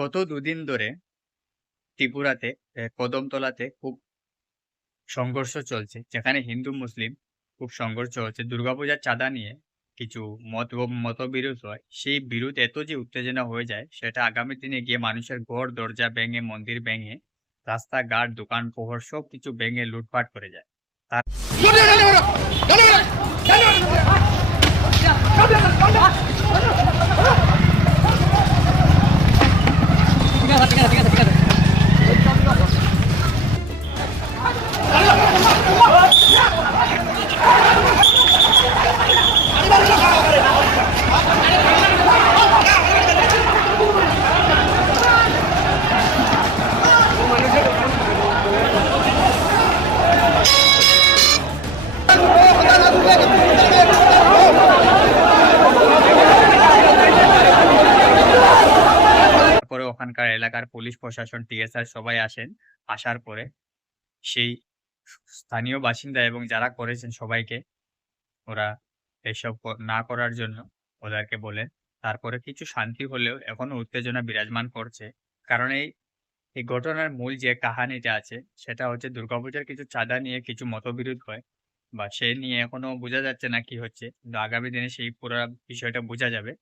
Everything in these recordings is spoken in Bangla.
গত দুদিন ধরে ত্রিপুরাতে কদমতলাতে খুব সংঘর্ষ চলছে। যেখানে হিন্দু মুসলিম খুব সংঘর্ষ হচ্ছে। দুর্গাপূজার চাঁদা নিয়ে কিছু মত মতবিরোধ হয়। সেই বিরোধ এত যে উত্তেজনা হয়ে যায় সেটা আগামী দিনে গিয়ে মানুষের ঘর দরজা ভেঙে, মন্দির ভেঙে, রাস্তাঘাট, দোকান পোহর সব কিছু ভেঙে লুটপাট করে যায়। তার ওখানকার এলাকার পুলিশ প্রশাসন, টিএসআর সবাই আসেন। আসার পরে সেই স্থানীয় বাসিন্দা এবং যারা করেছেন সবাইকে ওরা এসব না করার জন্য ওদেরকে বলেন। তারপরে কিছু শান্তি হলেও এখনও উত্তেজনা বিরাজমান করছে। কারণ এই, এই ঘটনার মূল যে কাহানিটা আছে সেটা হচ্ছে দুর্গাপূজার কিছু চাঁদা নিয়ে কিছু মতবিরোধ হয়। বা সে নিয়ে এখনও বোঝা যাচ্ছে না কি হচ্ছে। কিন্তু আগামী দিনে সেই পুরা বিষয়টা বোঝা যাবে।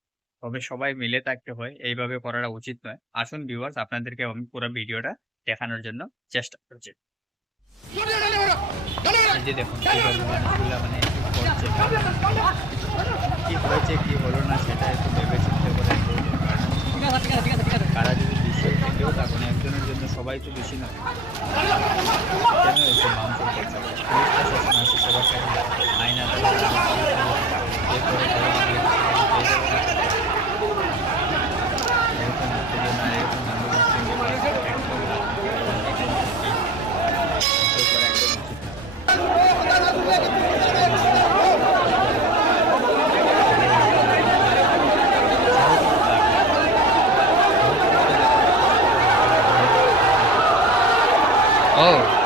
তবে সবাই মিলে থাকতে হয়। এইভাবে করাটা উচিত নয়। আসুন ভিউয়ার্স আপনাদেরকে আমি পুরা ভিডিওটা দেখানোর জন্য চেষ্টা করছি। মানে। কি হয়েছে, কি হলো না, সেটা একটু ভেবে করে কারা যদি একজনের জন্য সবাই তো বেশি নয়। কেন প্রশাসন আছে, সবার কাছে Oh.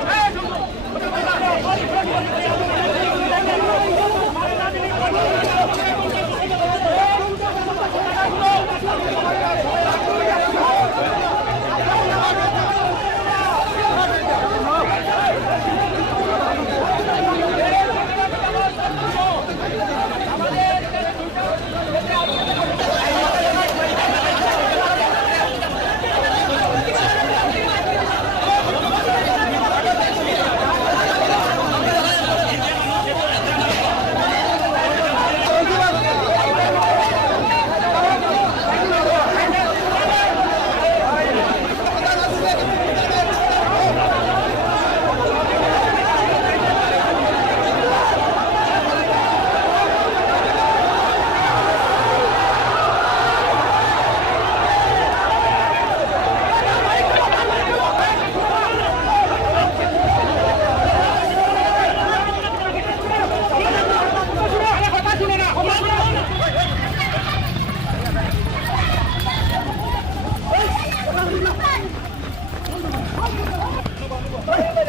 Hey!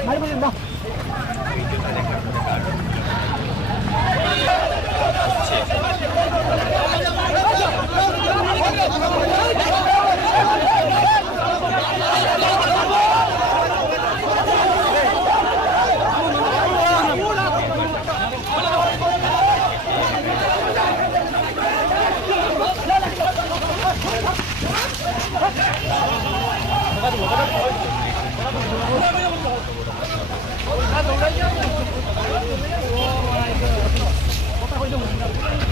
还不行吧？Kita 了